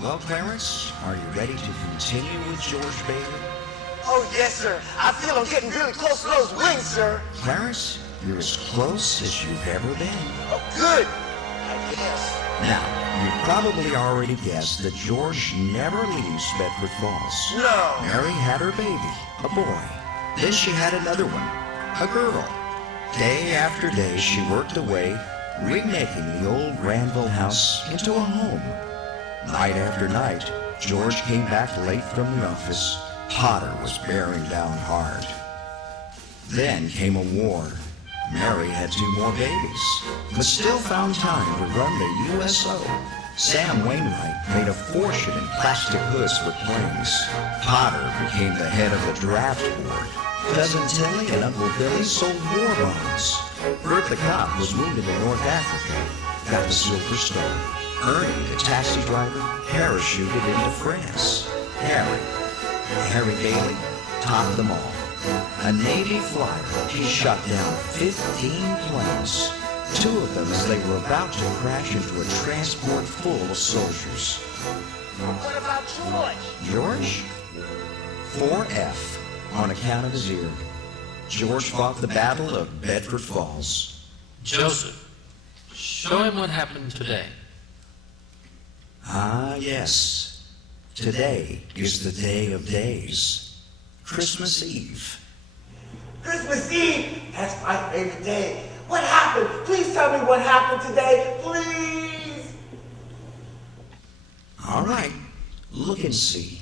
Well, Clarence, are you ready to continue with George Bailey? Oh, yes, sir. I feel I'm getting really close to those wings, sir. Clarence, you're as close as you've ever been. Oh, good. I guess. Now, you probably already guessed that George never leaves Bedford Falls. No. Mary had her baby, a boy. Then she had another one, a girl. Day after day, she worked away, remaking the old Granville house into a home. Night after night, George came back late from the office. Potter was bearing down hard. Then came a war. Mary had 2 more babies, but still found time to run the USO. Sam Wainwright made a fortune in plastic hoods for planes. Potter became the head of the draft board. Cousin Tilly and Uncle Billy sold war bonds. Bert the cop was wounded in North Africa, got the Silver Star. Ernie, the taxi driver, parachuted into France. Harry Bailey topped them all. A Navy flyer, he shot down 15 planes. 2 of them as they were about to crash into a transport full of soldiers. What about George? George? 4F on account of his ear. George fought the Battle of Bedford Falls. Joseph, show him what happened today. Ah, yes. Today is the day of days. Christmas Eve. Christmas Eve? That's my favorite day. What happened? Please tell me what happened today. Please. All right. Look and see.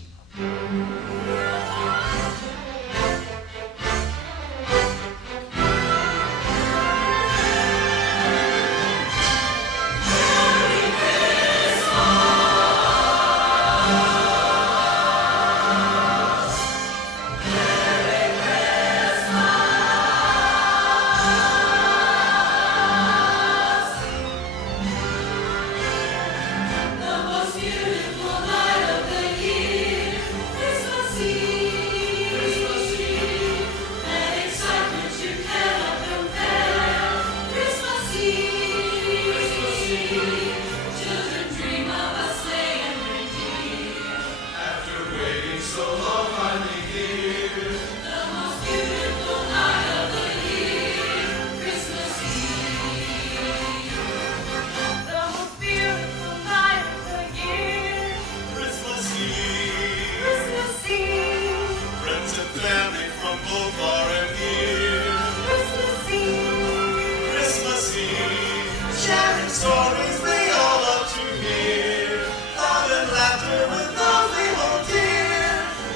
Stories we all love to hear. Love and laughter with those we hold dear.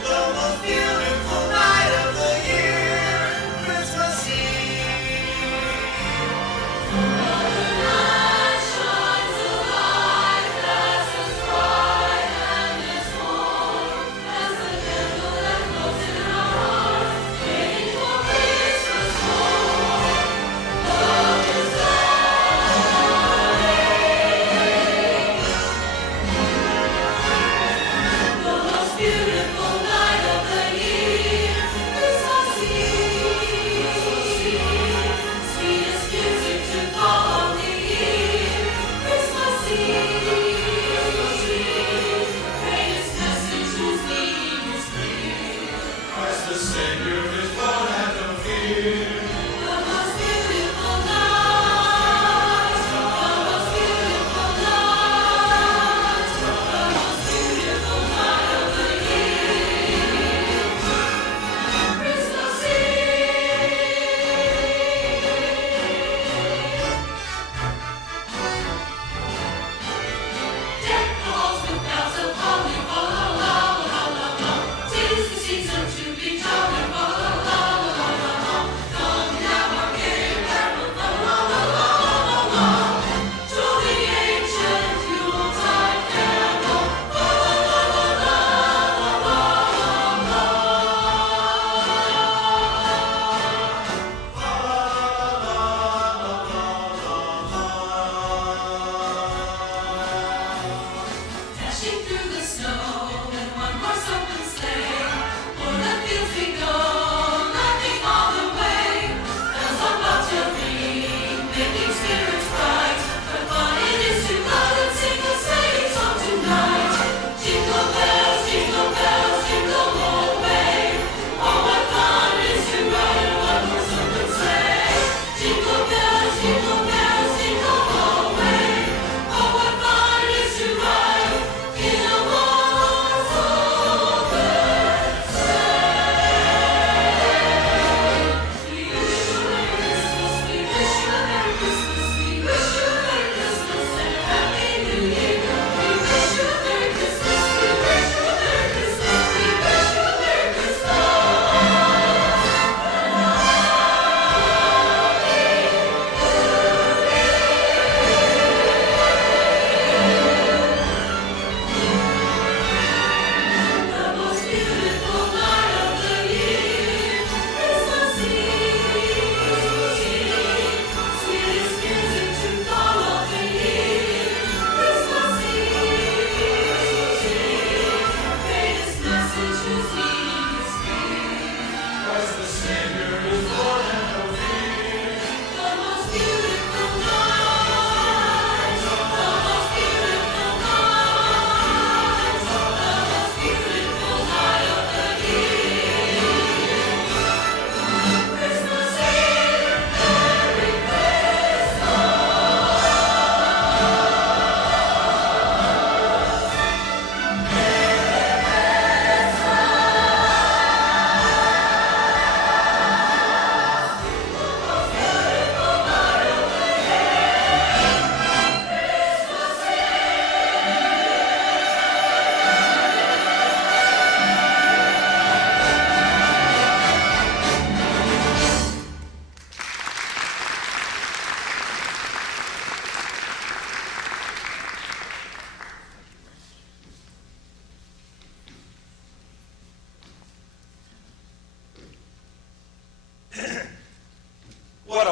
The most beautiful night of the year, Christmas Eve. The night shines a light that's as bright and as warm as the candle that glows in our hearts, waiting for Christmas morn. Love is there.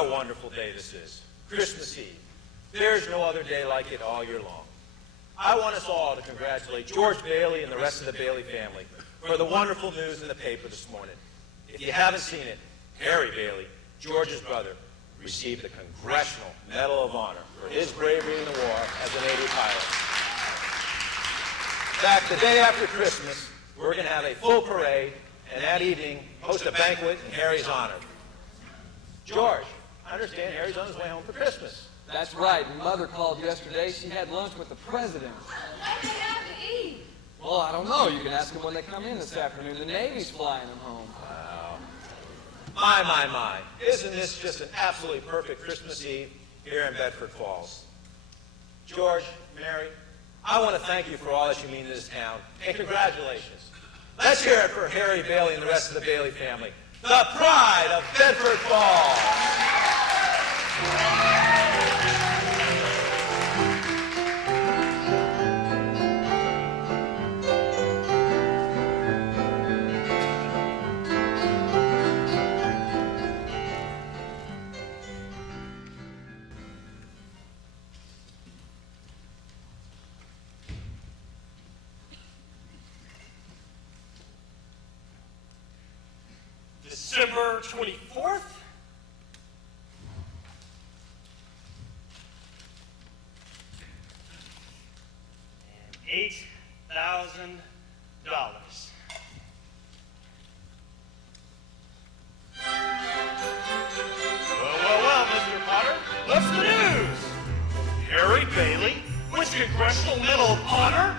a wonderful day this is. Christmas Eve. There's no other day like it all year long. I want us all to congratulate George Bailey and the rest of the Bailey family for the wonderful news in the paper this morning. If you haven't seen it, Harry Bailey, George's brother, received the Congressional Medal of Honor for his bravery in the war as a Navy pilot. In fact, the day after Christmas, we're going to have a full parade, and that evening, host a banquet in Harry's honor. George, I understand Harry's on his way home for Christmas. That's right. Mother called yesterday. She had lunch with the president. What do they have to eat? Well, I don't know. You can ask them when they come in this afternoon. The Navy's flying them home. My. Isn't this just an absolutely perfect Christmas Eve here in Bedford Falls? George, Mary, I want to thank you for all that you mean to this town, and congratulations. Let's hear it for Harry Bailey and the rest of the Bailey family, the pride of Bedford Falls. December 24th. And $8,000. Well, Mr. Potter, what's the news? Harry Bailey wins Congressional Medal of Honor?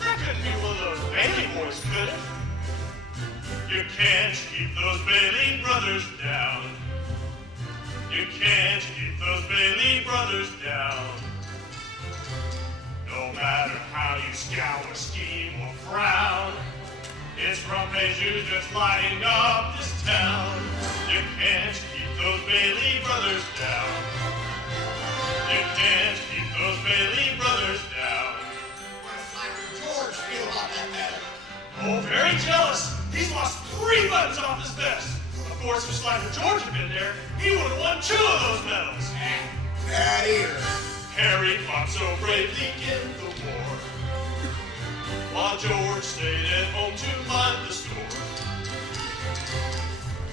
That couldn't be one of those Bailey boys, could it? You can't keep those Bailey brothers down. You can't keep those Bailey brothers down. No matter how you scour, scheme, or frown, it's front page news just lighting up this town. You can't keep those Bailey brothers down. You can't keep those Bailey brothers down. What does Slacker George feel about that matter? Oh, very jealous. He's lost 3 buttons off his vest. Of course, if Slacker George had been there, he would have won 2 of those medals. Bad ear. Harry fought so bravely in the war, while George stayed at home to mind the store.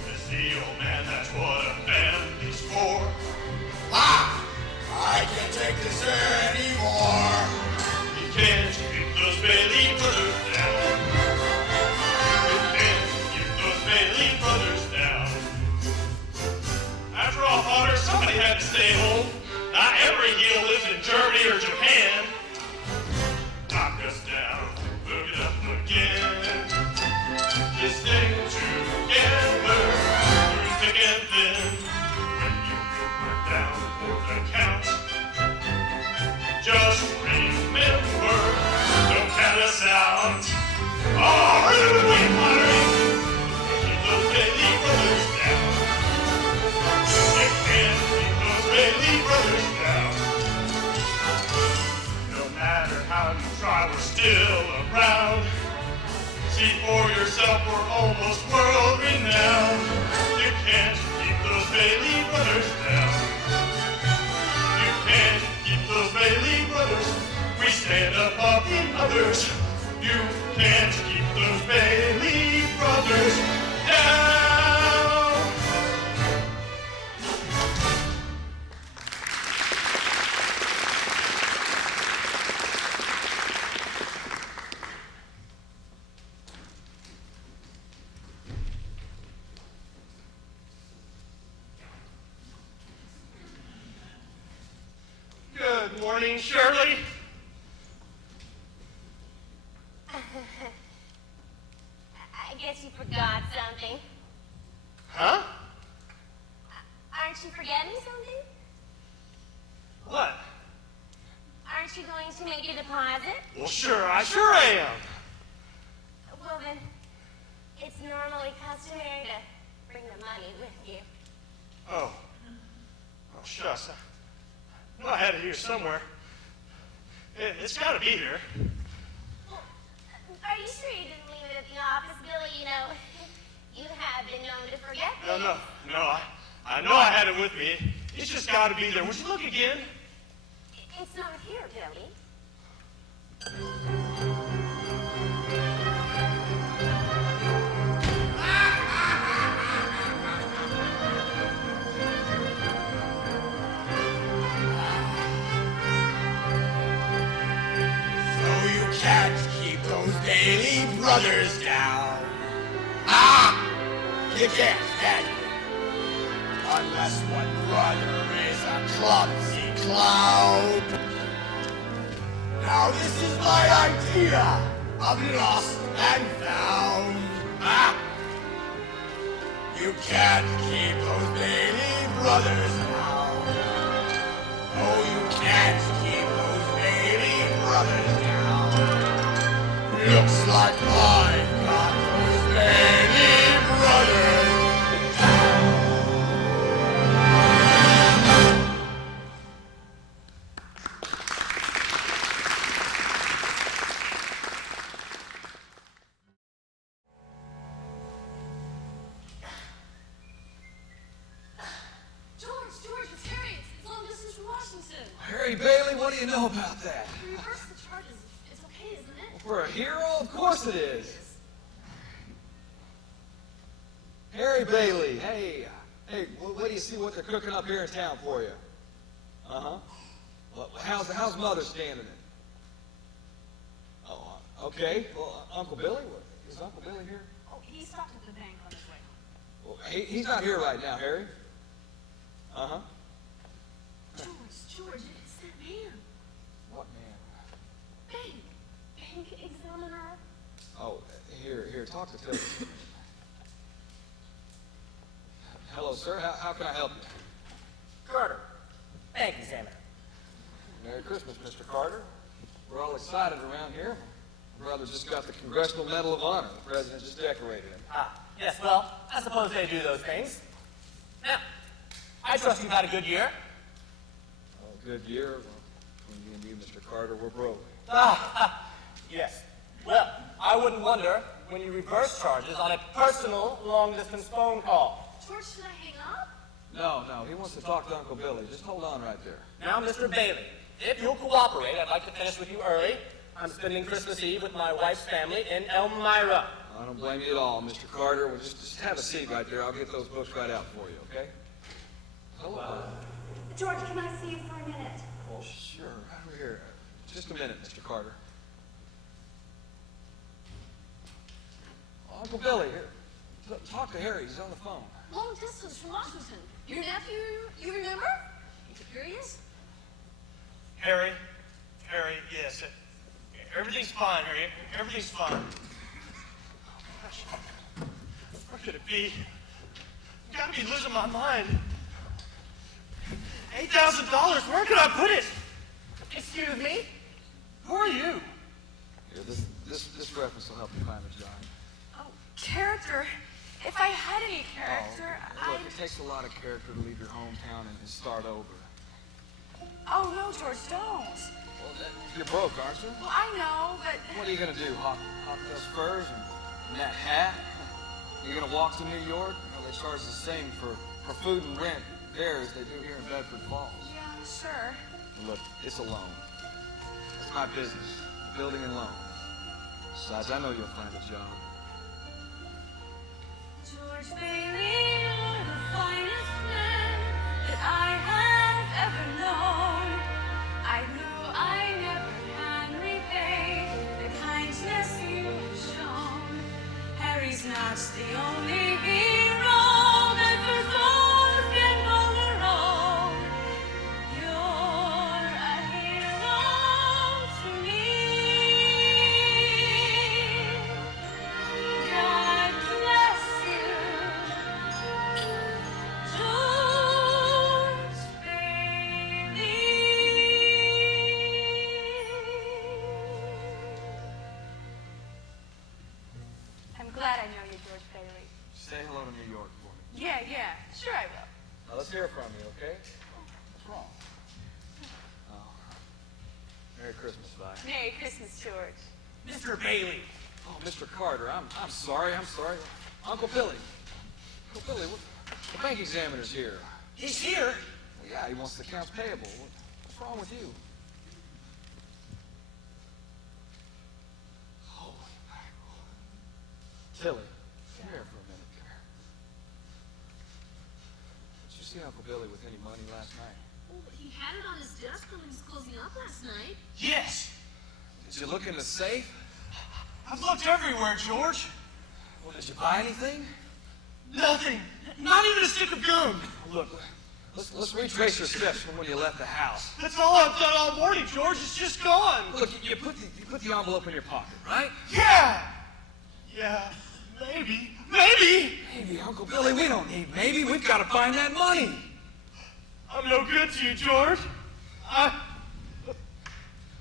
As the old man, that's what a family's for. Ah! I can't take this anymore. You can't keep those Bailey brothers down. You can't keep those Bailey brothers down. After all, Potter, somebody had to stay home. Not every heel lives in Germany or Japan. Knock us down, book it up again. Just stick together through thick and thin. When you feel burnt down for the count, just remember, don't count us out. Oh, hurry the way, Potter! Keep those Bailey brothers down. You can't keep those Bailey brothers down. No matter how you try, we're still around. See for yourself, we're almost world renowned. You can't keep those Bailey brothers down. You can't keep those Bailey brothers. We stand above the others. You can't keep those Bailey brothers down. Good morning, Shirley. I guess you forgot something. Huh? Aren't you forgetting something? What? Aren't you going to make a deposit? Well, I sure am. Well, then, it's normally customary to bring the money with you. Oh, shucks. I know I had it here somewhere. It's got to be here. Well, are you sure you didn't leave it at the office, Billy? You know, you have been known to forget things. No. I know I had it with me. It's just got to be there. Would you look again? It's not here, Billy. So you can't keep those Bailey brothers down. Ah! You can't, can you? Unless one brother is a clumsy clown. Now this is my idea of lost and found. Ah! You can't keep those Bailey brothers down. Oh, you can't keep those Bailey brothers down. Looks like I've got those Bailey brothers down. George, it's Harry. It's long distance from Washington. Harry Bailey, what do you know about that? You reversed the charges. It's okay, isn't it? For a hero? Of course it is. Harry Bailey, hey, what do you see what they're cooking up here in town for you? Uh-huh. Well, how's Mother standing it? Oh, okay. Well, Uncle Billy, is Uncle Billy here? Oh, he stopped at the bank on his way. Well, he's not here right now, Harry. Uh-huh. George, it's that man. What man? Bank examiner. Oh, here, talk to Philip. Hello, sir. How can I help you? Carter, bank examiner. Merry Christmas, Mr. Carter. We're all excited around here. My brother just got the Congressional Medal of Honor. The president just decorated him. Ah, yes, well, I suppose they do those things. Now, I trust you've had a good year. Oh, good year. Well, between you and you, Mr. Carter, we're broke. Yes. Well, I wouldn't wonder when you reverse charges on a personal long-distance phone call. George, should I hang up? No, he wants to talk to Uncle Billy. Just hold on right there. Now, Mr. Bailey, if you'll cooperate, I'd like to finish with you early. I'm spending Christmas Eve with my wife's family in Elmira. I don't blame you at all, Mr. Carter. Well, just have a seat right there. I'll get those books right out for you, okay? Hello. George, can I see you for a minute? Oh, sure. Right over here. Just a minute, Mr. Carter. Uncle Billy, here. Talk to Harry. He's on the phone. Long distance from Washington. Your nephew, you remember? You curious? Harry, yes. Everything's fine, Harry. Everything's fine. Gosh, where could it be? I've got to be losing my mind. $8,000, where could I put it? Excuse me? Who are you? Here, this reference will help you find the job. Oh, character. If I had any character, Look, it takes a lot of character to leave your hometown and start over. Oh, no, George, don't. Well, you're broke, aren't you? Well, I know, but... What are you going to do? Hawk those furs and that hat? You're going to walk to New York? You know, they charge the same for food and rent there as they do here in Bedford Falls. Yeah, sure. Look, it's a loan. It's my business, building and loan. Besides, I know you'll find a job. George Bailey, you're the finest man that I have ever known. I know I never can repay the kindness you have shown. Harry's not the only hero that for foes can go alone. You're a hero to me. God bless you, George Bailey. I'm glad I know you, George Bailey. Say hello to New York for me. Yeah, sure I will. Now, let's hear from you, okay? What's wrong? Oh. Merry Christmas, Vi. Merry Christmas, George. Mr. Bailey. Oh, Mr. Carter, I'm sorry. Uncle Billy. Uncle Billy, the bank examiner's here. He's here. Yeah, he wants the accounts payable. What's wrong with you? Holy mackerel. Tilly, come here for a minute. Come here. Did you see Uncle Billy with any money last night? Well, he had it on his desk when he was closing up last night. Yes! Did you look in the safe? I've looked everywhere, George. Well, did you buy anything? Nothing. Not even a stick of gum. Look, let's retrace your steps from when you left the house. That's all I've done all morning, George. It's just gone. Look, you put the envelope in your pocket, right? Yeah! Yeah, maybe. Maybe! Maybe, Uncle Billy, we don't need maybe. We've got to find that money. I'm no good to you, George.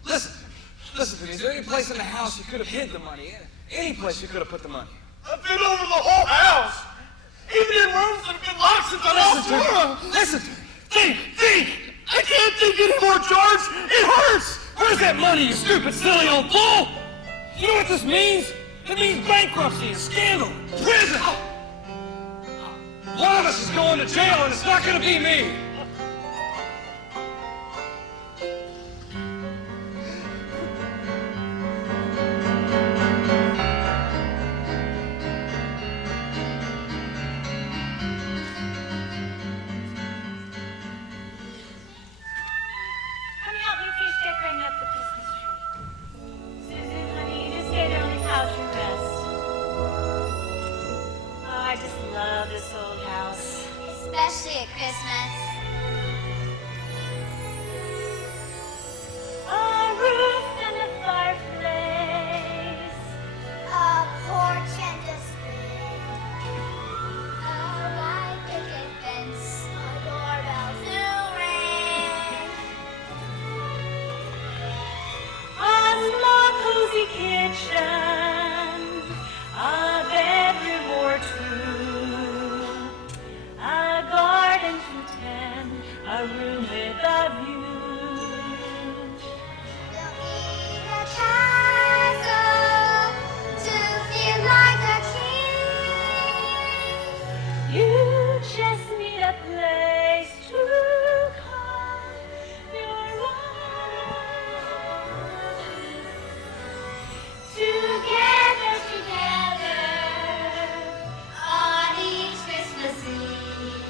Listen to me. Is there any place in the house you could have hid the money? Any place you could have put the money? I've been over the whole house. Even in rooms that have been locked since I lost Laura. Listen to me. Think! I can't think anymore, George. It hurts. Where's that money, you stupid, silly old fool? You know what this means? It means bankruptcy and scandal, prison. One of us is going to jail, and it's not going to be me. Come help me finish decorating up the Christmas tree. Susan, honey, you just stay there on the couch and rest. Oh, I just love this old house. Especially at Christmas. A roof and a fireplace. A porch and a screen. A white picket fence. A doorbell to ring. A small cozy kitchen. A bedroom or two. A garden to tend. A room with a view. Don't need a castle to feel like a king. You just need a place to call your own. Together, On each Christmas Eve.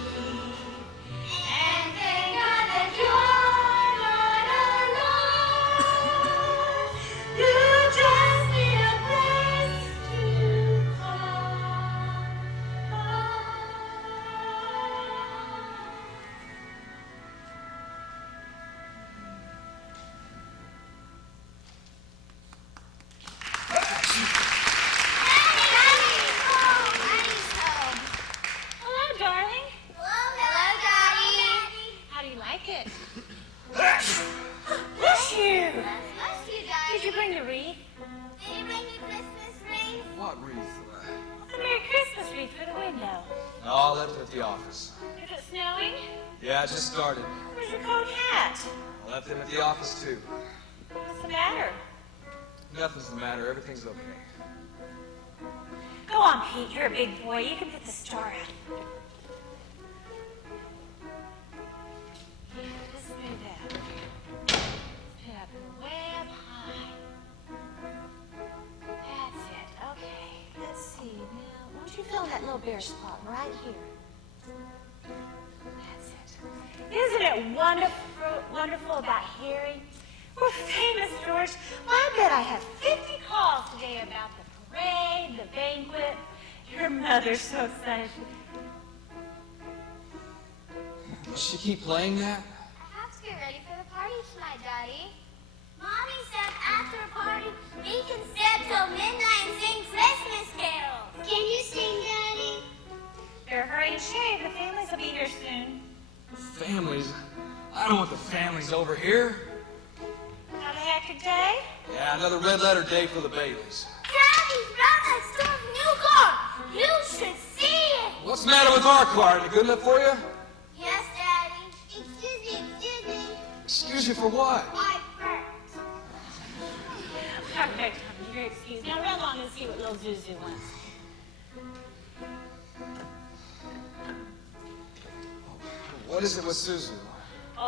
And thank God that you're not alone. you just need a place to call home. Daddy's home. Hello, darling. Hello, Daddy. How do you like it? Bless you. Bless you, Daddy. Did you bring the wreath? Did you bring your Christmas wreath? What wreath? The Merry Christmas wreath for the window. No, I left it at the office. Is it snowing? Yeah, it just started. Where's your coat hat? I left him at the office, too. What's the matter? Nothing's the matter. Everything's okay. Go on, Pete. You're a big boy. You can put the star out. Just move that. Put it up way up high. That's it. Okay. Let's see. Now, won't you fill that little bare spot right here? That's it. Isn't it wonderful about hearing? We're famous, George. I bet I have 50 calls today about the parade, the banquet. Your mother's so excited. Does she keep playing that? I have to get ready for the party tonight, Daddy. Mommy said after a party, we can stay up till midnight and sing Christmas carols. Can you sing, Daddy? Better hurry and shave. The families will be here soon. Families? I don't want the families over here. Have a hectic day? Yeah, another red letter day for the Baileys. Daddy, Grandma stole a new car. You should see it. What's the matter with our car? Is it good enough for you? Yes, Daddy. Excuse me. Excuse you for what? I burped. Okay, you're excused. Now run along and see what little Zuzu wants. What is it with Suzu?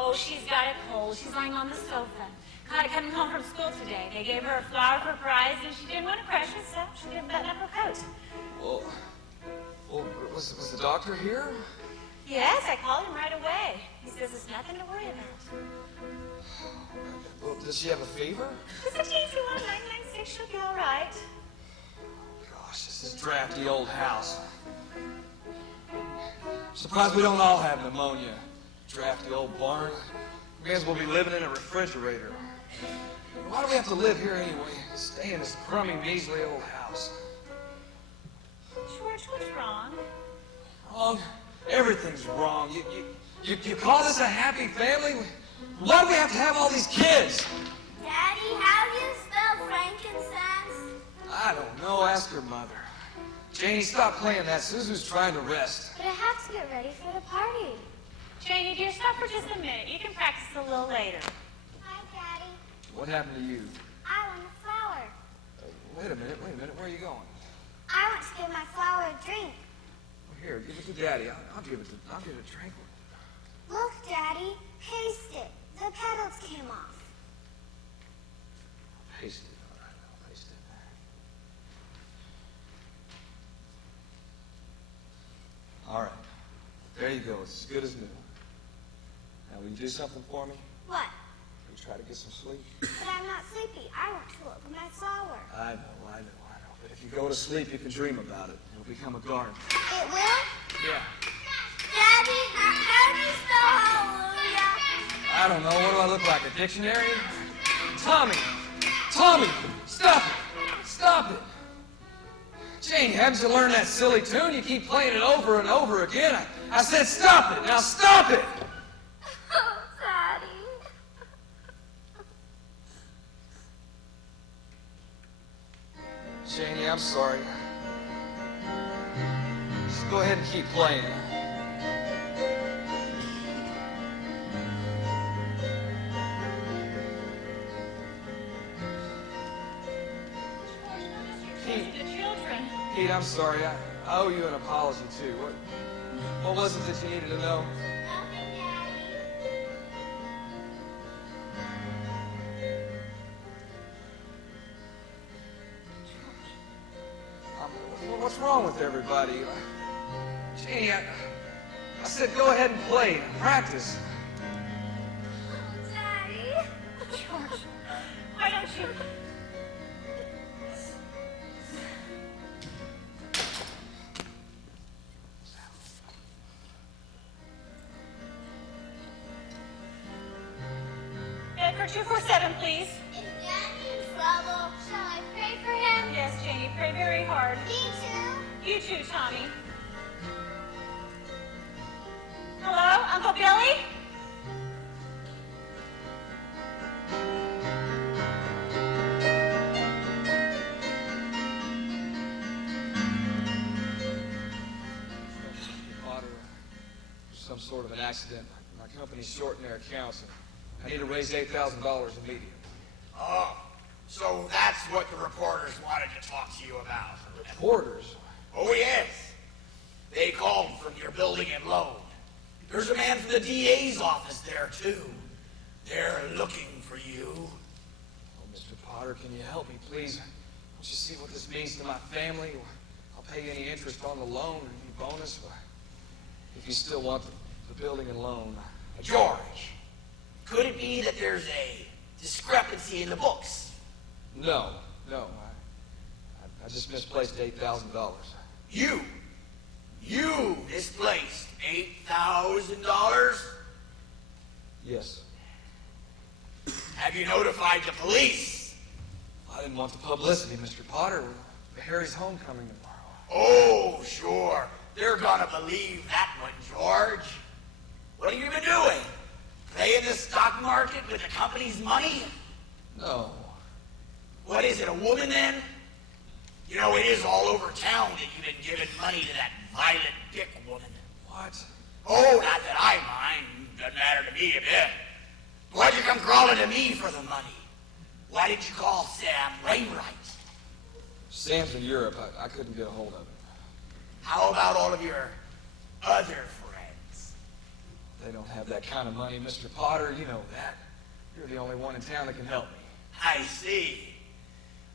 Oh, she's got a cold. She's lying on the sofa. Caught it coming home from school today. They gave her a flower for a prize, and she didn't want to crush it, so she didn't button up her coat. Well, was the doctor here? Yes, I called him right away. He says it's nothing to worry about. Well, does she have a fever? It's a teensy one, 996. She'll be all right. Gosh, this is drafty old house. Surprised we don't all have pneumonia. Drafty old barn. We may as well be living in a refrigerator. Why do we have to live here anyway? Stay in this crummy, measly old house. George, what's wrong? Wrong? Everything's wrong. You call this a happy family? Why do we have to have all these kids? Daddy, how do you spell frankincense? I don't know. Ask her mother. Janie, stop playing that. Suzu's trying to rest. But I have to get ready for the party. Janie, dear, stop for just a minute. You can practice a little later. Hi, Daddy. What happened to you? I want a flower. Wait a minute. Where are you going? I want to give my flower a drink. Well, here, give it to Daddy. I'll give it a drink. Look, Daddy. Paste it. The petals came off. Paste it. All right, I'll paste it. All right. There you go. It's as good as new. Now, will you do something for me? What? Will you try to get some sleep? But I'm not sleepy. I want to look at my flower. I know. But if you go to sleep, you can dream about it. It'll become a garden. It will? Yeah. Daddy, how do you spell hallelujah? I don't know. What do I look like? A dictionary? Tommy! Stop it! Stop it! Jane, haven't you learned that silly tune? You keep playing it over and over again. I said stop it! Now stop it! Oh, Daddy. Janie, I'm sorry. Just go ahead and keep playing. Pete, I'm sorry. I owe you an apology, too. What was it that you needed to know? Nothing, Daddy. What's wrong with everybody? Janie, I said go ahead and play and practice. Daddy. George, why don't you... Edgar, 247, please. Is Daddy in trouble? Shall I pray for him? Yes, Janie, pray very hard. Me too. You too, Tommy. Hello, Uncle Billy? Potter, some sort of an accident. My company's short in their accounts, and I need to raise $8,000 immediately. Oh, so that's what the reporters wanted to talk to you about. Reporters? Oh, yes. They called from your building and loan. There's a man from the DA's office there, too. They're looking for you. Oh, Mr. Potter, can you help me, please? Don't you see what this means to my family? I'll pay you any interest on the loan or any bonus. If you still want the building and loan. George, could it be that there's a discrepancy in the books? No. I just misplaced $8,000. You misplaced $8,000? Yes. Have you notified the police? I didn't want the publicity, Mr. Potter. Harry's homecoming tomorrow. Oh, sure. They're gonna believe that one, George. What have you been doing? Playing the stock market with the company's money? No. What is it, a woman then? You know, it is all over town that you've been giving money to that Violet Dick woman. What? Oh, not that I mind. Doesn't matter to me a bit. Why'd you come crawling to me for the money? Why didn't you call Sam Wainwright? Sam's in Europe. I couldn't get a hold of him. How about all of your other friends? They don't have that kind of money, Mr. Potter. You know that. You're the only one in town that can help me. I see.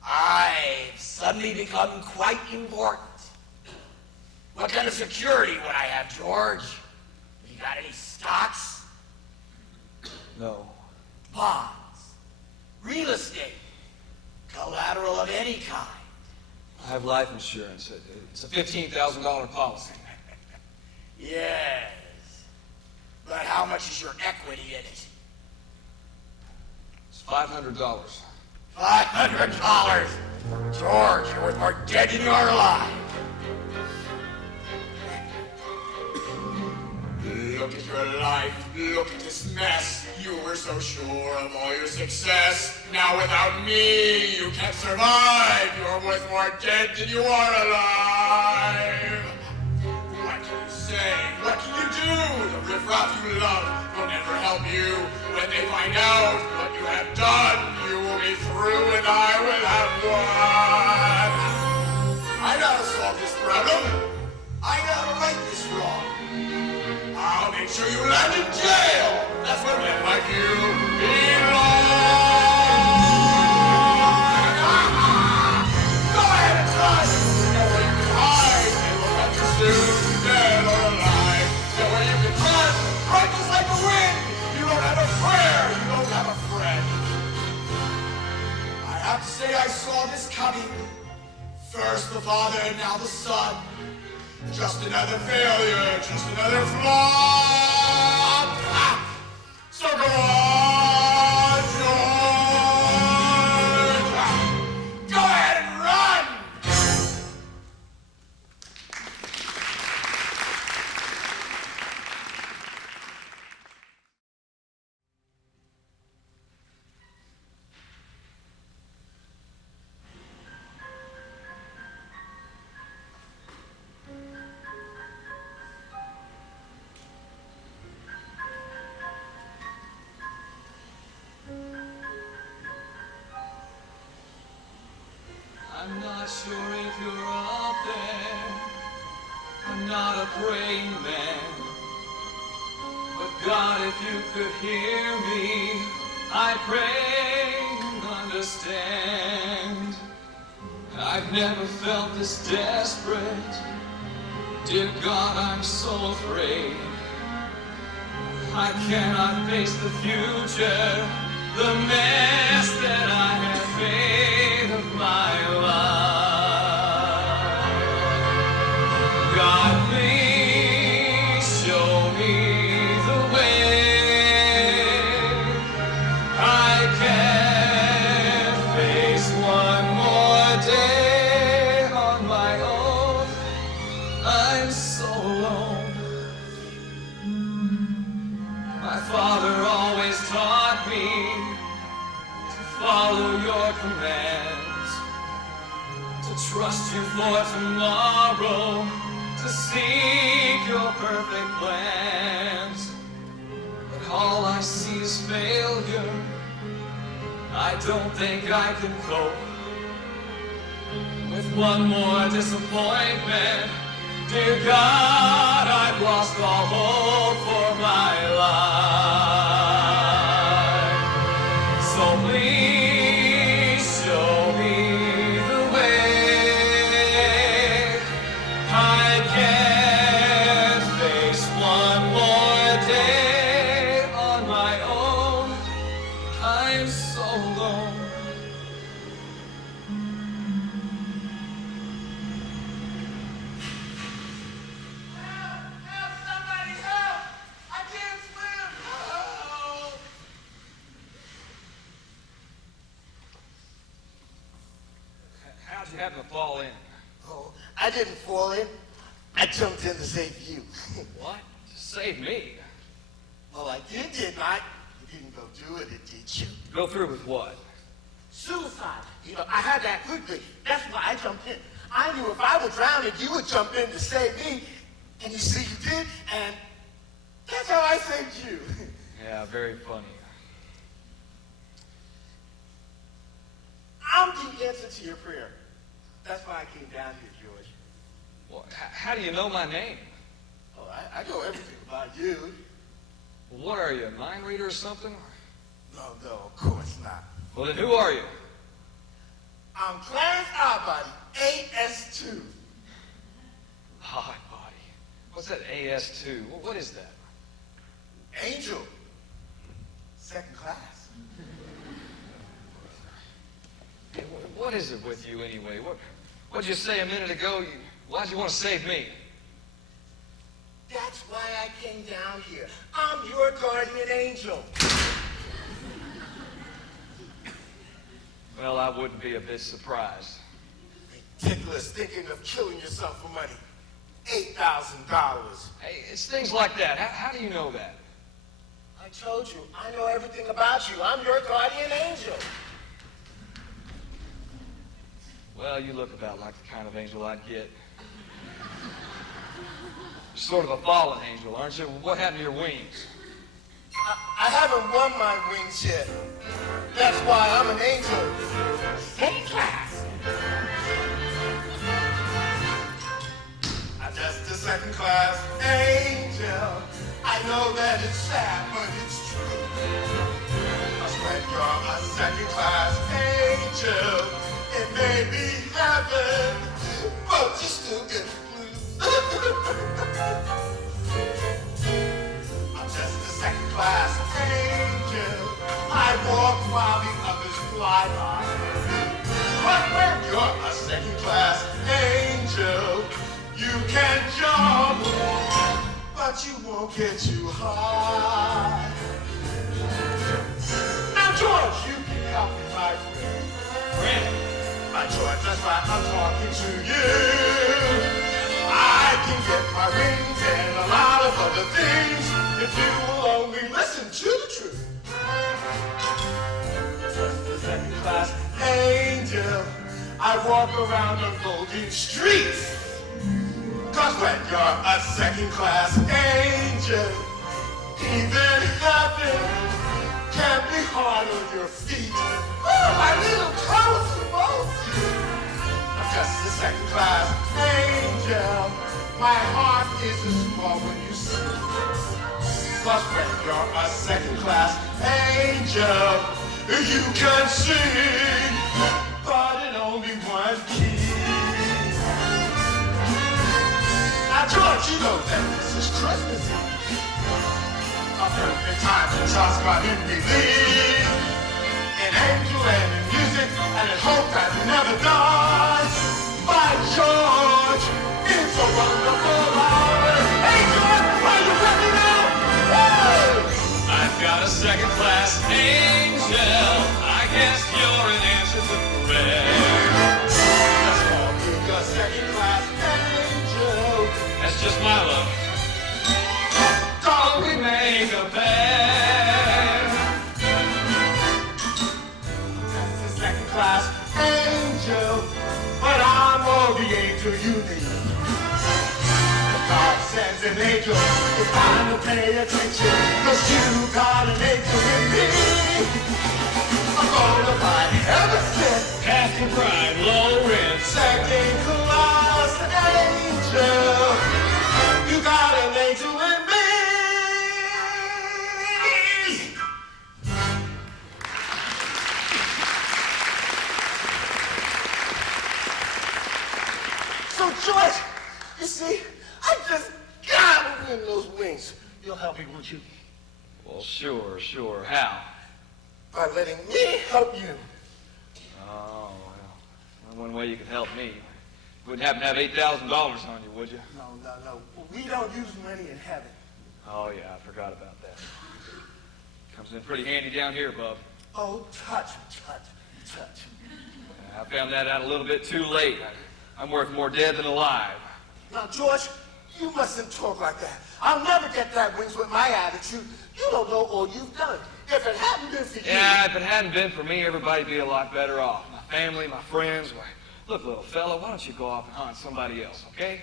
I've suddenly become quite important. What kind of security would I have, George? You got any stocks? No. Bonds? Real estate? Collateral of any kind? I have life insurance. It's a $15,000 policy. Yes. But how much is your equity in it? It's $500. $500? George, you're worth more dead than you are alive. Look at your life. Look at this mess. You were so sure of all your success. Now without me, you can't survive. You're worth more dead than you are alive. What can you say? What can you do? The riffraff you love will never help you. When they find out what you have done, you will be through and I will have won. I know how to solve this problem. I know how to right this wrong. I'll make sure you land in jail. That's where men like you belong. Go ahead and run. Know where you can hide. And we'll catch you soon, dead or alive. Know where you can run, right just like the wind. You don't have a prayer. You don't have a friend. I have to say I saw this coming. First the father, now the son. Just another failure, just another flop. Ah! So go on, George. Ah! Go ahead and run. I'm not sure if you're up there. I'm not a praying man. But God, if you could hear me, I pray and understand. I've never felt this desperate. Dear God, I'm so afraid. I cannot face the future, the mess that I have made of my life. God, please show me the way. I can't face one more day on my own. I'm so alone. My father always taught me to follow your commands, to trust you for tomorrow, to seek your perfect plans. But all I see is failure. I don't think I can cope with one more disappointment. Dear God, I've lost all hope for my life. So please show me the way. I can't face one more day on my own. I'm so alone. How'd you happen to fall in? Oh, I didn't fall in. I jumped in to save you. What? To save me? Well, I didn't I? You didn't go do it, did you? Go through with what? Suicide. You know, I had that quickly. That's why I jumped in. I knew if I were drowning, you would jump in to save me. And you see, you did, and that's how I saved you. Yeah, very funny. I'm the answer to your prayer. That's why I came down here, George. Well, how do you know my name? Oh, I know everything about you. Well, what are you, a mind reader or something? No, of course not. Well, then who are you? I'm Clarence Oddbody, AS2. Hi, buddy. What's that AS2? What is that? Angel. Second class. Hey, what is it with you anyway? What'd you say a minute ago? Why'd you want to save me? That's why I came down here. I'm your guardian angel. Well, I wouldn't be a bit surprised. Ridiculous thinking of killing yourself for money. $8,000. Hey, it's things like that. How do you know that? I told you, I know everything about you. I'm your guardian angel. Well, you look about like the kind of angel I'd get. You're sort of a fallen angel, aren't you? What happened to your wings? I haven't won my wings yet. That's why I'm an angel. Second class. I'm just a second class angel. I know that it's sad, but it's true. Cause when you're a second class angel, it may be heaven, but you still get the blues. I'm just a second class angel. I walk while the others fly by. But when you're a second class angel, you can jump, but you won't get too high. Now, George, you can help me, my friend. My George, that's why I'm talking to you. I can get my wings and a lot of other things if you will only listen to the truth. Just a second class angel, I walk around on golden streets. Cause when you're a second class angel, even heaven can be hard on your feet. Oh, my little toes both. I'm just a second class angel. My heart is as small when you sleep. Cause when you're a second class angel, you can sing, but in only one key. Now, George, you know that this is Christmas Eve. A perfect time to trust God and believe in angel and in music and in hope that never dies. By George, it's a wonderful hour. Hey, George, are you with me now? Woo! I've got a second class angel. I guess you're an answer to prayer. Let's all be a second class angel. That's just my luck. Don't we make a pair? That's a second class angel, but I'm all the angel you need. God sends an angel, it's time to pay attention, cause you got an angel in me. I'm gonna find heaven sent, Half the pride, low rent. second class angel. You got an angel in me. So, George, you see, I just gotta win those wings. You'll help me, won't you? Well, sure. How? By letting me help you. Oh, well, one way you could help me. You wouldn't happen to have $8,000 on you, would you? No. We don't use money in heaven. Oh, yeah, I forgot about that. Comes in pretty handy down here, bub. Oh, touch. I found that out a little bit too late. I'm worth more dead than alive. Now, George, you mustn't talk like that. I'll never get that wings with my attitude. You don't know all you've done. If it hadn't been for you... Yeah, if it hadn't been for me, everybody'd be a lot better off. My family, my friends. Why, look, little fella, why don't you go off and hunt somebody else, okay?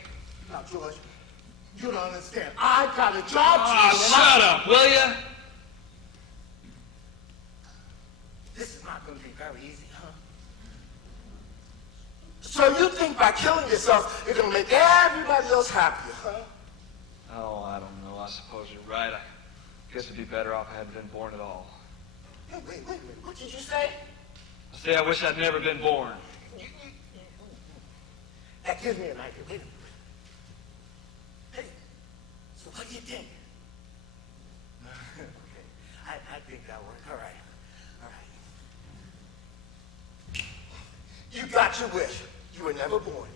Now, George, you don't understand. I've got a job to Oh, do. shut up, will you? This is not going to be very easy, huh? So you think by killing yourself, you're going to make everybody else happier, huh? Oh, I don't know. I suppose you're right. I Guess it'd be better off I hadn't been born at all. Hey, wait. What did you say? I say I wish I'd never been born. That gives me an idea. Wait a minute. Hey, so what do you think? Okay, I think that'll work. All right. You got your wish. You were never born.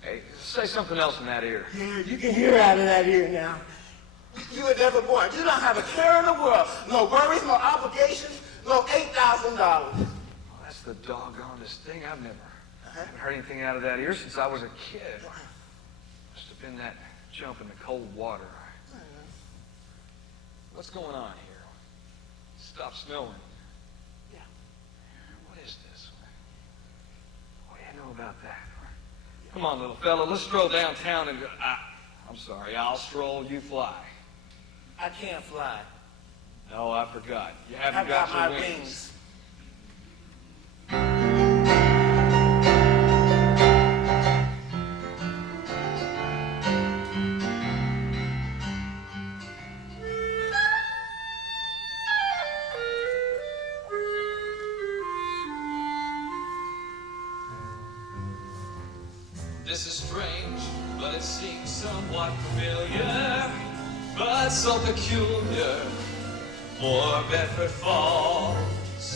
Hey, say something else in that ear. Yeah, you can hear out of that ear now. You were never born. You don't have a care in the world. No worries, no obligations, no $8,000. Well, that's the doggonest thing. I've never haven't heard anything out of that ear since I was a kid. Must have been that jump in the cold water. What's going on here? Stop snowing. Yeah. What is this? What do you know about that? Come on, little fella, let's stroll downtown and go. I'm sorry, I'll stroll, you fly. I can't fly. No, I forgot. You haven't I've got my your wings. This is strange, but it seems somewhat familiar, but so peculiar for Bedford Falls.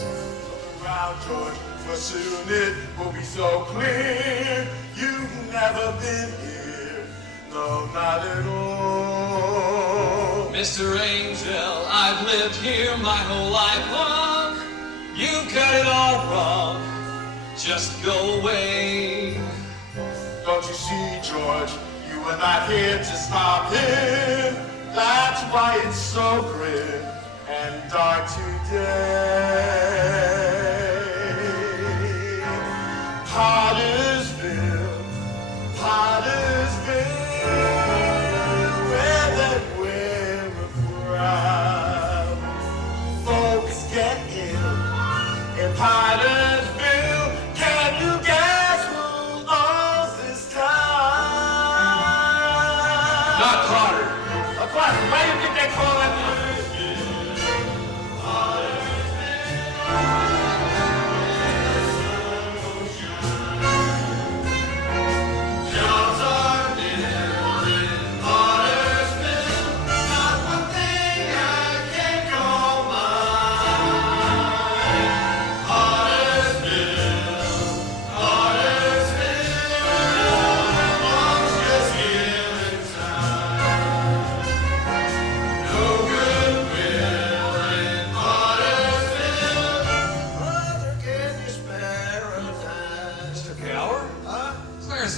Look around, George, for soon it will be so clear you've never been here, no, not at all. Mr. Angel, I've lived here my whole life long. You've got it all wrong. Just go away. Don't you see, George, you are not here to stop him. That's why it's so grim and dark today. Pottersville, where that wear a frown. Folks get ill in Pottersville. Can you guess who owns this town? Not Carter. Why do you think they call it?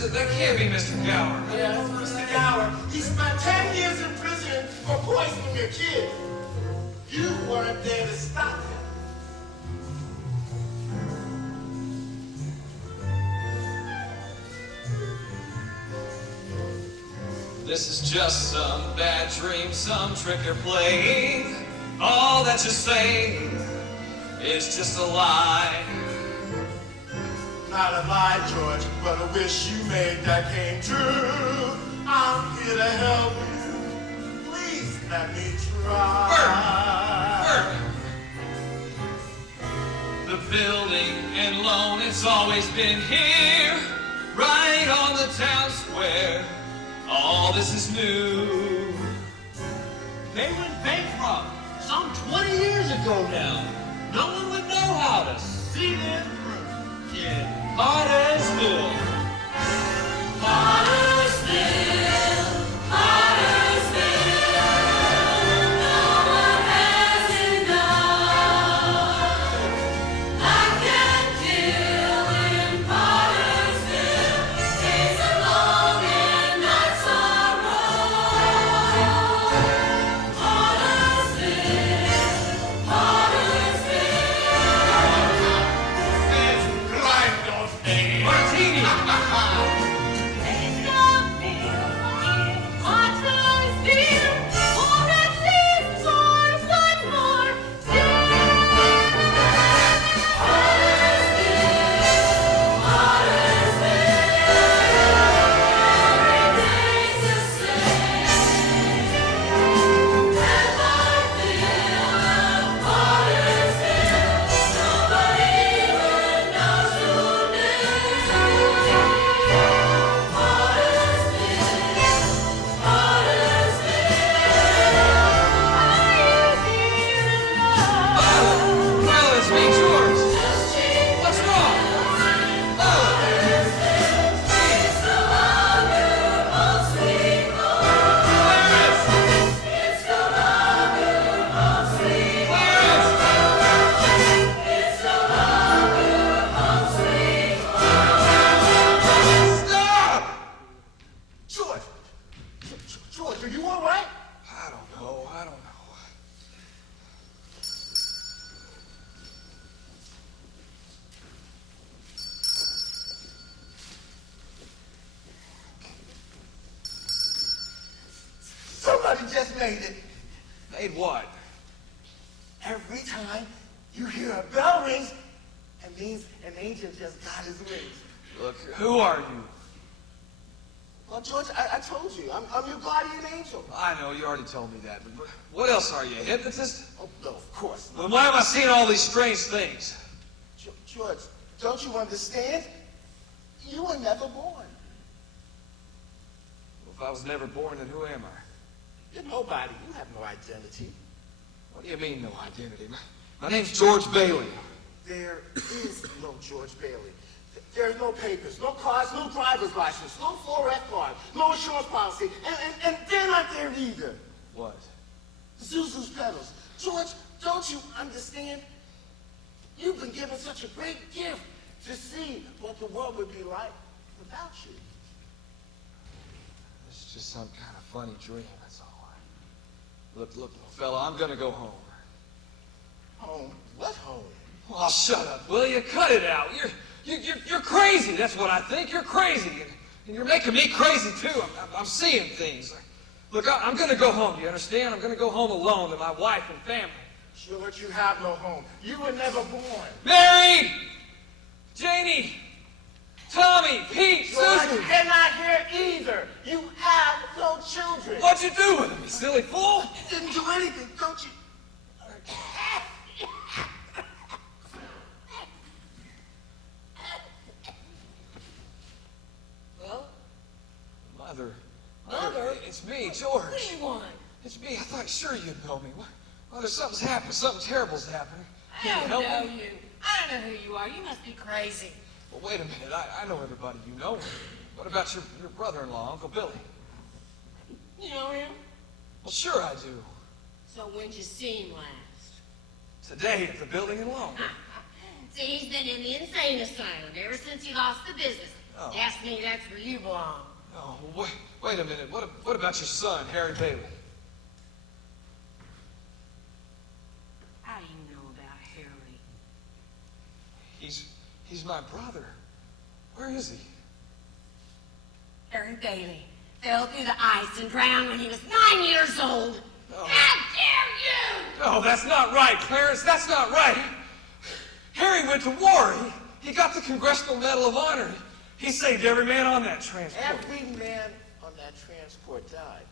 That can't be Mr. Gower. Yeah, Mr. Gower. He spent 10 years in prison for poisoning your kid. You weren't there to stop him. This is just some bad dream, some trick you're playing. All that you're saying is just a lie. Not a lie, George, but a wish you made that came true. I'm here to help you. Please let me try. Bert. The building and loan, it's always been here, right on the town square. All this is new. They went bankrupt some 20 years ago now. No one would know how to see them through. Yeah. Pottersville. Pottersville, Pottersville, no one has enough. Life can kill in Pottersville. Days are long and nights are rough. Pottersville, Life don't stay just made it. Made what? Every time you hear a bell ring, it means an angel just got his wings. Look, who are you? Well, George, I told you, I'm your guardian angel. I know, you already told me that, but what else are you, a hypnotist? Oh, no, of course not. Then why am I seeing all these strange things? George, don't you understand? You were never born. Well, if I was never born, then who am I? You're nobody. You have no identity. What do you mean, no identity? My name's George Bailey. There is no George Bailey. There's no papers, no cars, no driver's license, no 4F card, no insurance policy, and they're not there either. What? Zuzu's pedals. George, don't you understand? You've been given such a great gift to see what the world would be like without you. It's just some kind of funny dream, that's all. Look, little fella, I'm gonna go home. Home? What home? Oh, shut up, will you? Cut it out. You're crazy. That's what I think. You're crazy. And you're making me crazy, too. I'm seeing things. Look, I'm going to go home. Do you understand? I'm going to go home alone to my wife and family. George, you have no home. You were never born. Mary! Janie! Tommy! Pete! George, Susan! they're not here either. You have no children. What'd you do with them, you silly fool? You didn't do anything, don't you? Mother, it's me, George. What do you want? It's me. I thought sure you'd know me. Mother, something's happened. Something terrible's happening. I Can you don't help know me? you. I don't know who you are. You must be crazy. Well, wait a minute. I know everybody you know. What about your brother-in-law, Uncle Billy? You know him? Well, sure I do. So when'd you see him last? Today at the building in Long. See, he's been in the insane asylum ever since he lost the business. Oh. Ask me, that's where you belong. Oh, wait a minute. What about your son, Harry Bailey? How do you know about Harry? He's my brother. Where is he? Harry Bailey fell through the ice and drowned when he was 9 years old. Oh. How dare you! No, that's not right, Clarence. That's not right. Harry went to war. He got the Congressional Medal of Honor. He saved every man on that transport. Every man on that transport died.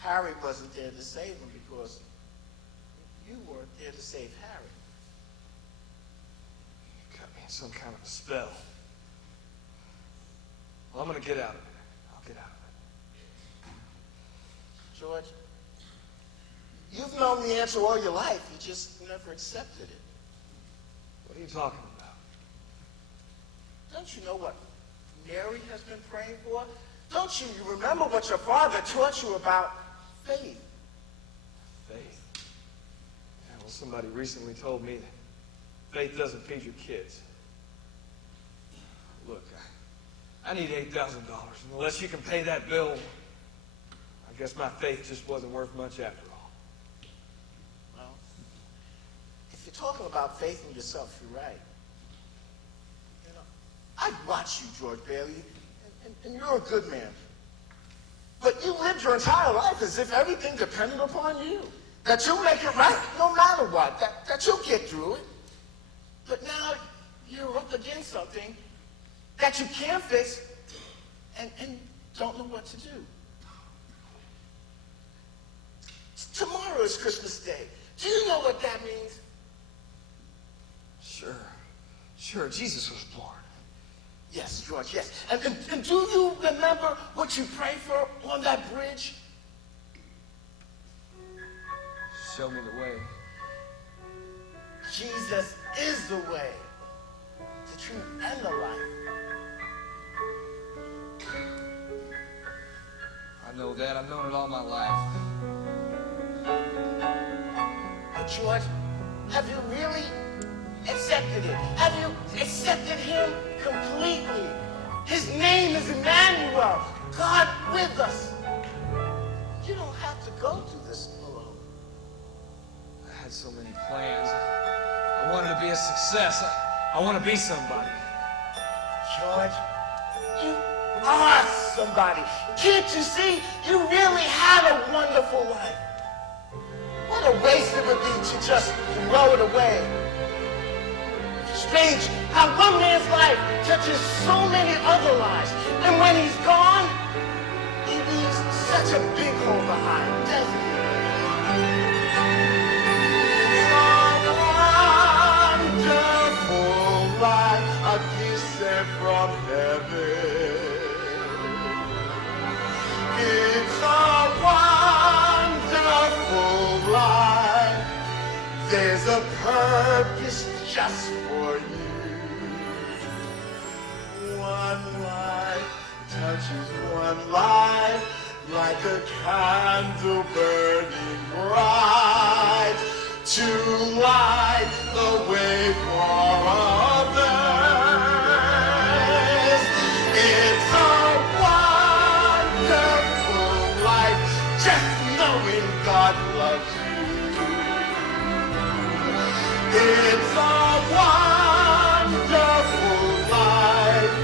Harry wasn't there to save him because you weren't there to save Harry. You got me in some kind of a spell. Well, I'm going to get out of it. I'll get out of it. George, you've known the answer all your life. You just never accepted it. What are you talking about? Don't you know what Mary has been praying for? Don't you remember what your father taught you about faith? Faith? Yeah, well, somebody recently told me that faith doesn't feed your kids. Look, I need $8,000. And unless you can pay that bill, I guess my faith just wasn't worth much after all. Well, if you're talking about faith in yourself, you're right. You know, I've watched you, George Bailey, and you're a good man. But you lived your entire life as if everything depended upon you. That you'll make it right no matter what. That you'll get through it. But now you're up against something that you can't fix and don't know what to do. Tomorrow is Christmas Day. Do you know what that means? Sure, Jesus was born. Yes, George, yes. And do you remember what you prayed for on that bridge? Show me the way. Jesus is the way, the truth, and the life. I know that. I've known it all my life. But George, have you really accepted it? Have you accepted him completely? His name is Emmanuel, God with us. You don't have to go through this alone. I had so many plans. I wanted to be a success. I want to be somebody. George, you are somebody. Can't you see? You really have a wonderful life. What a waste it would be to just throw it away. Strange how one man's life touches so many other lives. And when he's gone, he leaves such a big hole behind, doesn't he? It's a wonderful life, a gift sent from heaven. It's a wonderful life. There's a purpose just for you. One life touches one life like a candle burning bright to light the way for others. It's a wonderful life just knowing God loves you. It's a wonderful life,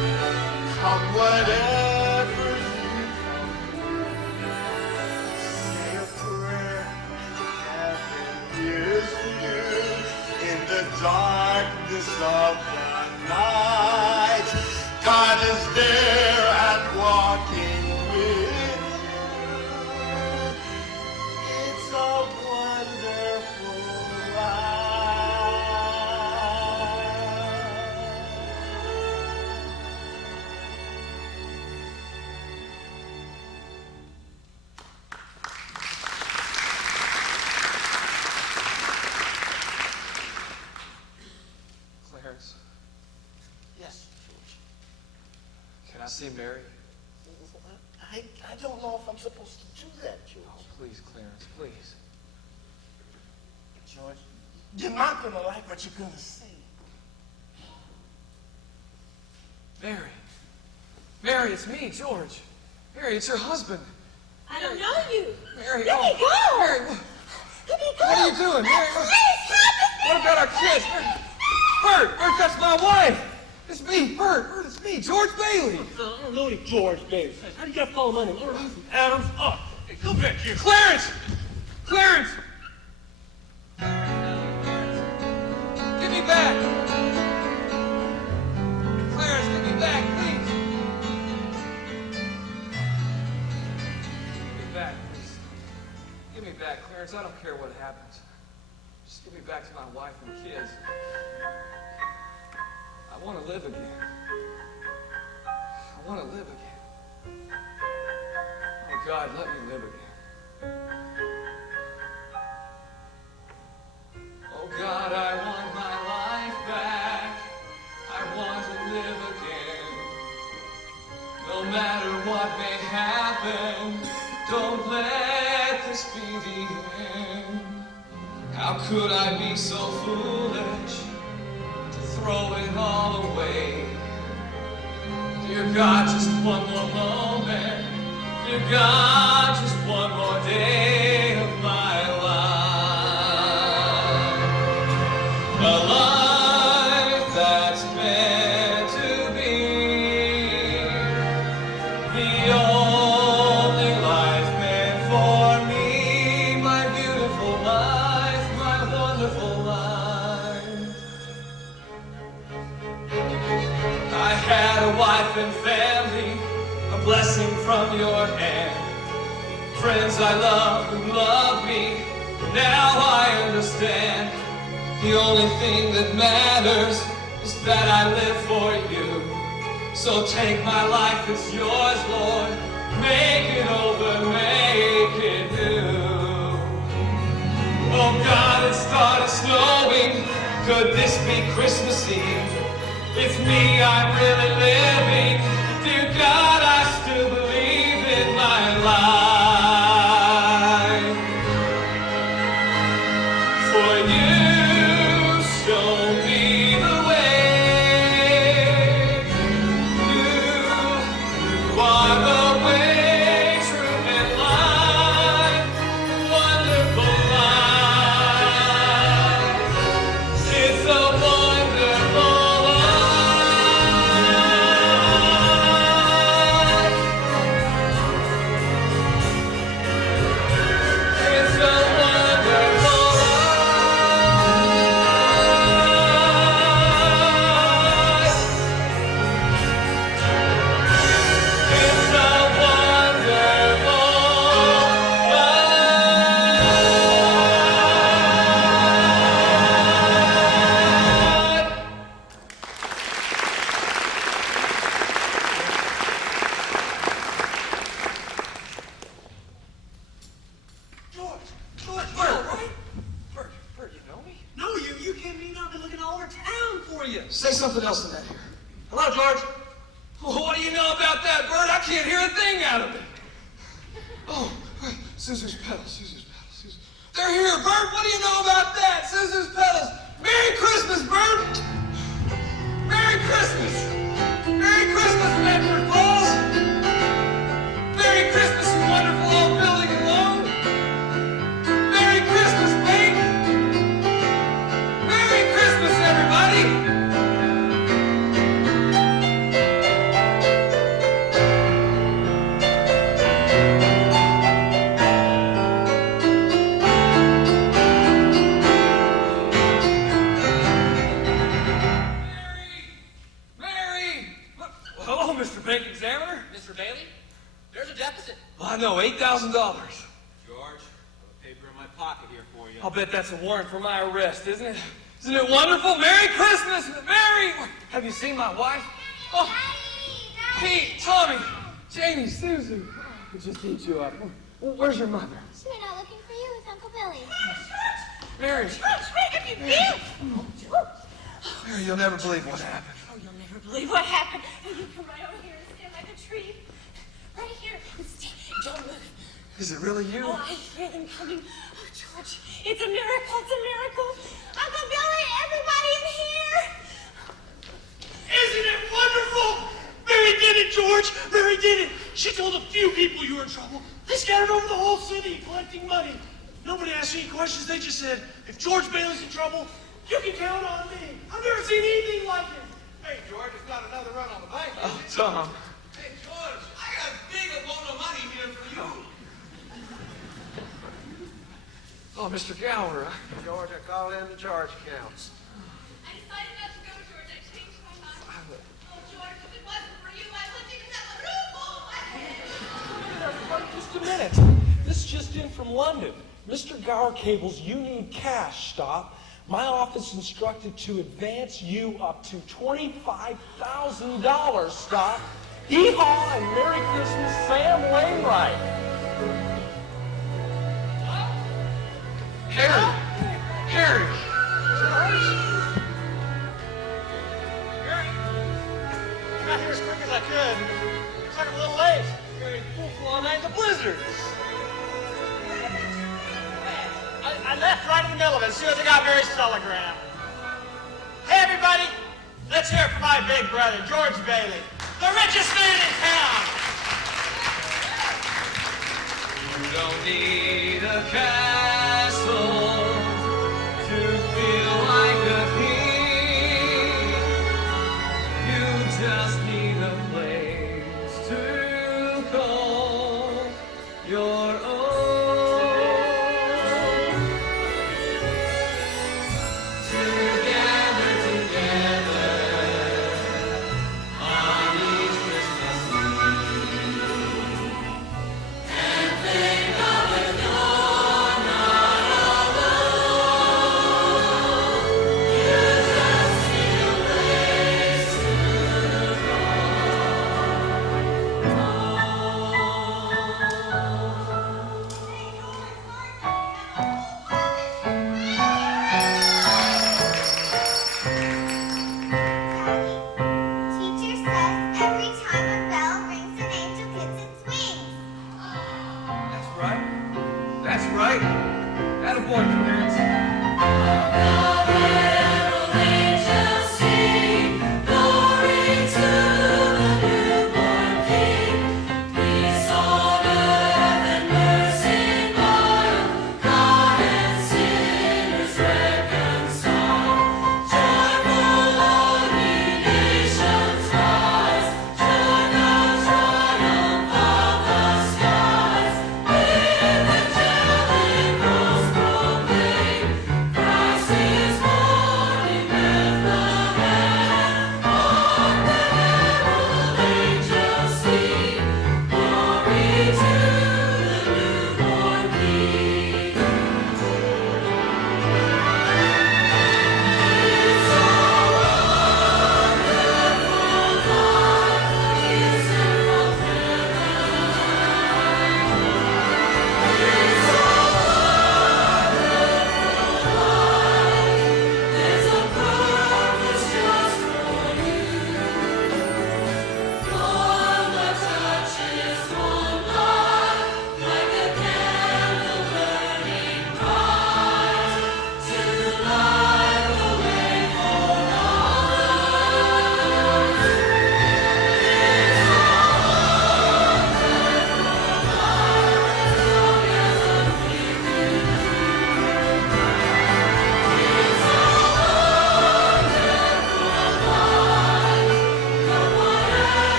come whatever you say a prayer, heaven hears you in the darkness of the night. God is there and walking with you. It's a wonderful life. Clarence, Yes, George. can I see Mary? I don't know if I'm supposed to do that, George. Oh, please, Clarence, please. George, you're not going to like what you're going to see. Mary. Mary, it's me, George. Mary, it's your husband. I don't know you. Mary, Let me go. Mary, Let me go. what are you doing, Mary? What about our kids? Bert, that's my wife. It's me, Bert, it's me, George Bailey. I don't know you, George Bailey. How do you got to follow my name? I'm from Adams. Oh, hey, come back here. Clarence! Clarence! Give me back! Clarence, give me back, please! Give me back, please. Give me back, Clarence. I don't care what happens. Just give me back to my wife and kids. I want to live again. I want to live again. Oh, God, let me live again. Oh, God, I want my life back. I want to live again. No matter what may happen, don't let this be the end. How could I be so foolish to throw it all away? Dear God, just one more moment. Dear God, just one more day of my life. A life that's meant to be the only life meant for me. My beautiful life, my wonderful life. I had a wife and family, a blessing from your hand. Friends I love who love me, now I understand. The only thing that matters is that I live for you. So take my life, it's yours, Lord. Make it over, make it new. Oh God, it started snowing. Could this be Christmas Eve? It's me, I'm really living. Dear God, I still believe in my life. For you show me the way. You are the way, truth and life. Wonderful life. It's a wonderful life. say something else in that here. Hello, George. Well, what do you know about that, Bert? I can't hear a thing out of it. Oh, scissors, pedals, scissors, pedals, scissors. They're here, Bert. What do you know about that? Scissors, pedals. Merry Christmas, Bert. Merry Christmas. Merry Christmas, Bedford Falls. Merry Christmas, you wonderful old building and loan. Merry Christmas, Pete. Merry Christmas, everybody. Mr. Bailey, there's a deficit. Well, I know, $8,000. George, I have a paper in my pocket here for you. I'll bet that's a warrant for my arrest, isn't it? Isn't it wonderful? Merry Christmas! Merry... Have you seen my wife? Oh, Pete, Tommy, Jamie, Susan. I just eat you up. Where's your mother? She went out looking for you with Uncle Billy. Mary. Mary, you'll never believe what happened. Oh, you'll never believe what happened. Oh, you come right over here and stand like a tree. Right here. Don't move. Is it really you? Oh, I hear them coming. Oh, George, it's a miracle. It's a miracle. Uncle Billy, everybody in here. Isn't it wonderful? Mary did it, George. Mary did it. She told a few people you were in trouble. They scattered over the whole city collecting money. Nobody asked any questions. They just said, if George Bailey's in trouble, you can count on me. I've never seen anything like it. Hey, George, it's not another run on the bank. Oh, Tom. Hey, George, I got a big amount of money here for you. Oh, Mr. Gower. George, I called in the charge accounts. I decided not to go, George. I changed my mind. Oh, George, if it wasn't for you, I wouldn't even have a roof over my head. Just a minute. This just in from London. Mr. Gower cables, you need cash, stop. My office instructed to advance you up to $25,000, stop. Hee-haw and Merry Christmas, Sam Wainwright. Harry. Harry. Mary, I got here as quick as I could. Looks like I'm a little late. You're in full all night in the blizzard. I left right in the middle of it as soon as I got Mary's telegram. Hey, everybody, let's hear it for my big brother, George Bailey, the richest man in town. You don't need a castle to feel like a king. You just need a place to call your own. Think of it, you're not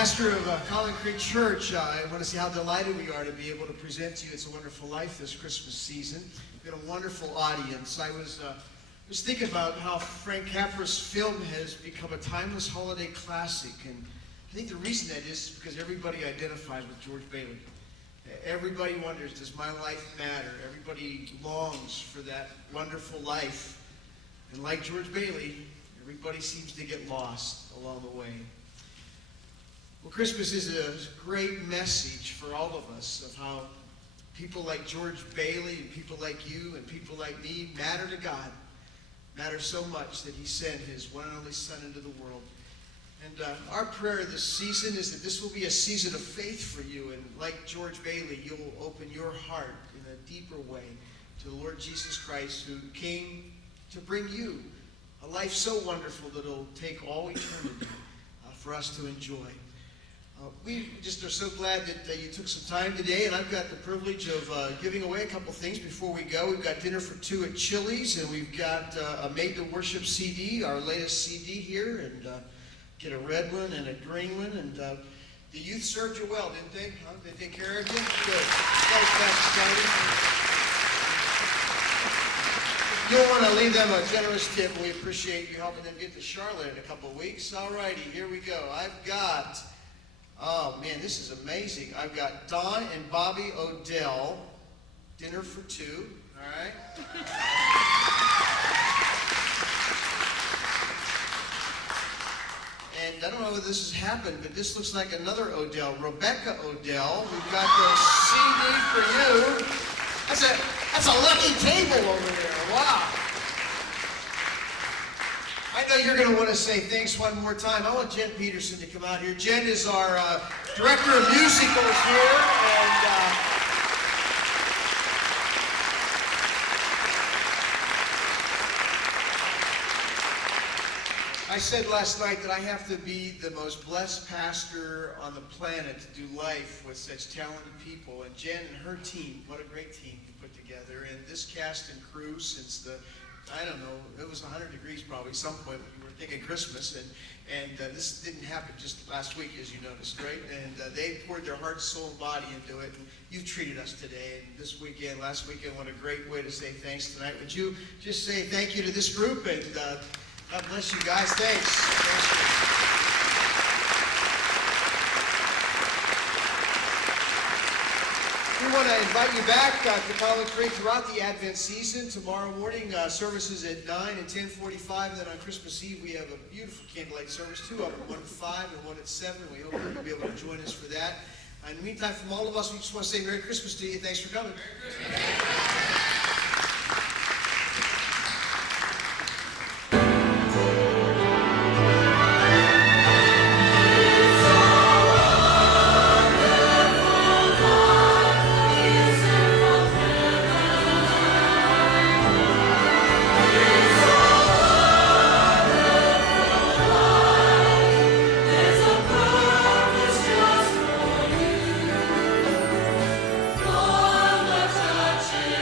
pastor of Collin Creek Church, I want to say how delighted we are to be able to present to you It's a Wonderful Life this Christmas season. We've got a wonderful audience. I was thinking about how Frank Capra's film has become a timeless holiday classic, and I think the reason that is because everybody identifies with George Bailey. Everybody wonders, does my life matter? Everybody longs for that wonderful life. And like George Bailey, everybody seems to get lost along the way. Well, Christmas is a great message for all of us of how people like George Bailey and people like you and people like me matter to God, matter so much that he sent his one and only Son into the world. And our prayer this season is that this will be a season of faith for you, and like George Bailey, you'll open your heart in a deeper way to the Lord Jesus Christ, who came to bring you a life so wonderful that it'll take all eternity for us to enjoy. We just are so glad that you took some time today, and I've got the privilege of giving away a couple things before we go. We've got dinner for two at Chili's, and we've got a Made to Worship CD, our latest CD here, and get a red one and a green one. And the youth served you well, didn't they? Huh? They take care of you? Good. Thanks, Pastor Scotty. You'll want to leave them a generous tip. We appreciate you helping them get to Charlotte in a couple of weeks. All righty, here we go. I've got... Oh, man, this is amazing. I've got Don and Bobby Odell, dinner for two, all right? And I don't know if this has happened, but this looks like another Odell, Rebecca Odell. We've got the CD for you. That's a lucky table over there. Wow. I know you're going to want to say thanks one more time. I want Jen Peterson to come out here. Jen is our director of musicals here, and I said last night that I have to be the most blessed pastor on the planet to do life with such talented people. And Jen and her team, what a great team you put together. And this cast and crew since I don't know, it was 100 degrees probably at some point when you were thinking Christmas, and this didn't happen just last week, as you noticed, right? And they poured their heart, soul, and body into it, and you've treated us today, and this weekend, last weekend, what a great way to say thanks tonight. Would you just say thank you to this group, and God bless you guys. Thanks. We want to invite you back to Collin Creek throughout the Advent season. Tomorrow morning, services at 9 and 10:45. Then on Christmas Eve, we have a beautiful candlelight service, two of them, one at 5 and one at 7. We hope you'll be able to join us for that. In the meantime, from all of us, we just want to say Merry Christmas to you. Thanks for coming. Merry Christmas. Touching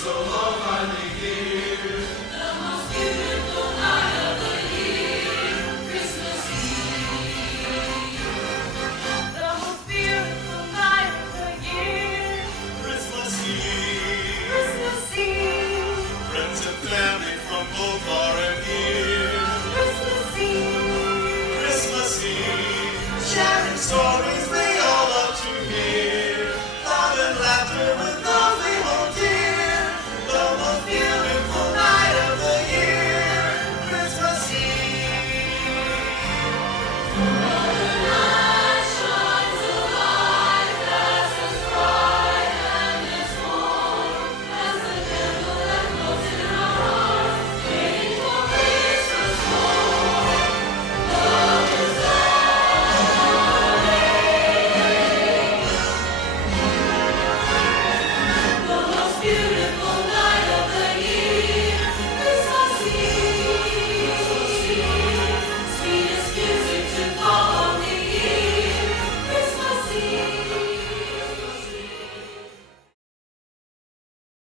so low, finally here.